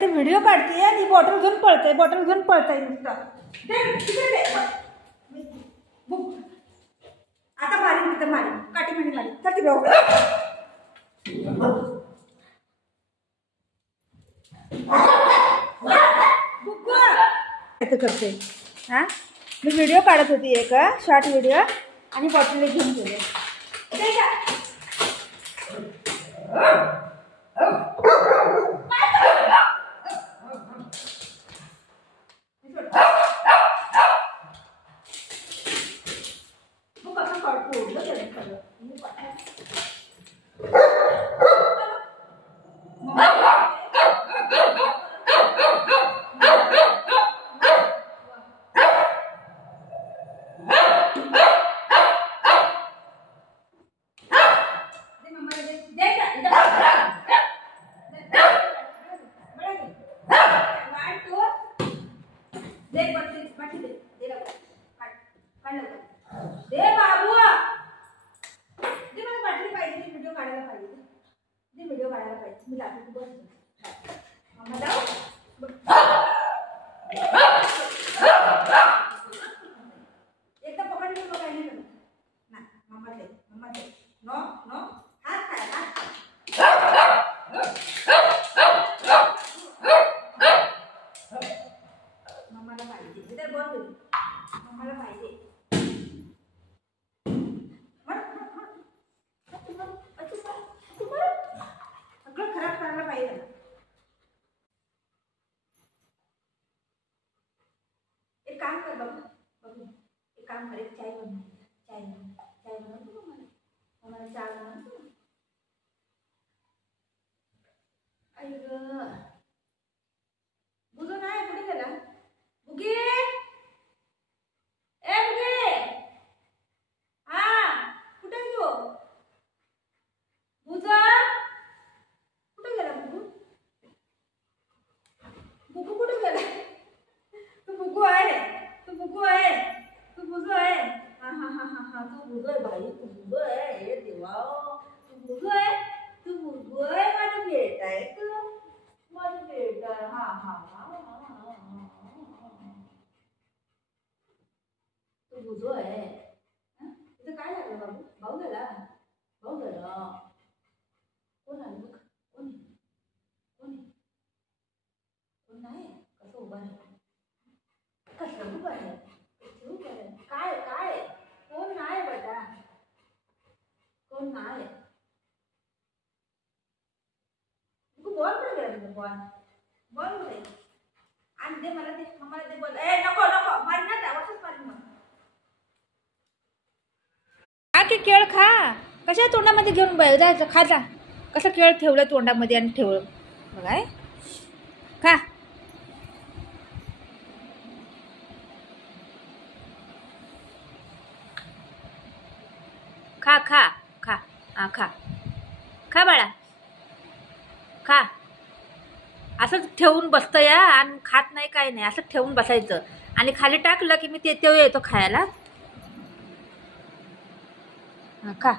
ते व्हिडिओ काढते आणि बॉटल घेऊन पळते, बॉटल घेऊन पळते नुसतं. आता मारी तिथं मारी काठी म्हणे मारी तर तिकडे करते. हा मी व्हिडिओ काढत होती एक शॉर्ट व्हिडिओ आणि बॉटल घेऊन गेले. काम कर बाबू बाबू एक काम कर एक चाय बना चाय बनवतो मला चाय बनवतो आई ग बुजो नाही कुठे गेला बुगी ए बुगी हा कुठे तू बुजा कुठे गेला बुगू बुगू कुठे गेला तू बुगू आहे तू बुगू आहे तू बुजू आहे हा हा हा हा हा तू बुजू आहे भाई तू बुजू आहे हे देवा तू बुजू आहे माझा बेटा आहे तू माझा बेटा हा हा हा तू बुजू आहे इथं काय लागलं बाबू भाऊ झाला कोण आलं बघ कोण कोण कोण नाही कसं उभा आहे कसं उभं आहे काय काय कोण नाही बेटा कोण नाही बॉल कुठे गेला तुझा बॉल कुठे आणि दे मला ते मम्माला ते बॉल ए नको नको मार ना त्यावरच मार मग हा की केळ खा कशा तोंडामध्ये घेऊन जायचं खा जा कसं केळ ठेवलं तोंडामध्ये आणि ठेवलं बघाय खा खा खा खा हा खा खा बाळा खा असंच ठेवून बसतं या आणि खात नाही काय नाही असं ठेवून बसायचं आणि खाली टाकलं की मी ते तेव्हा येतो खायला हा खा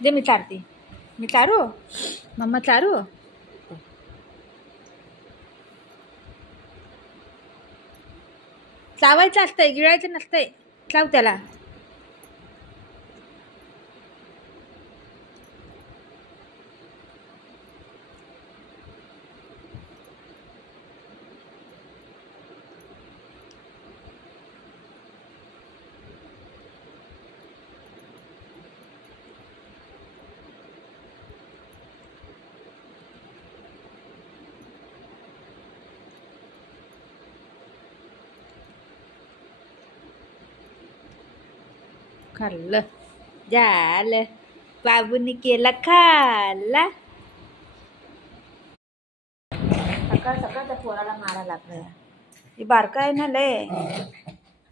जे मी चारते मी चारू मम्मा चारू चावायचं असतंय गिळायचं नसतंय चाव त्याला खाल्लं झालं बाबूनी केला खाल्ला सकाळ सकाळ त्या पोराला मारा लागलं ती बारका आहे ना लय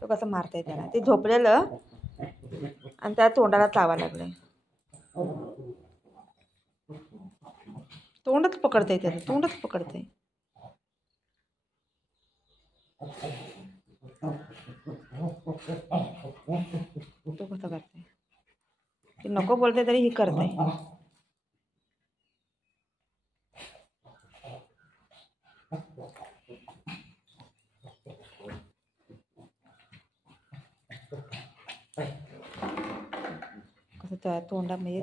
तो कसं मारताय त्याला ते झोपलेलं आणि त्या तोंडाला चावा लागलाय तोंडच पकडतंय त्याचं तोंडच पकडतंय तो कसं करते ते नको बोलते तरी ही करते. कसं तोंडा म्हणजे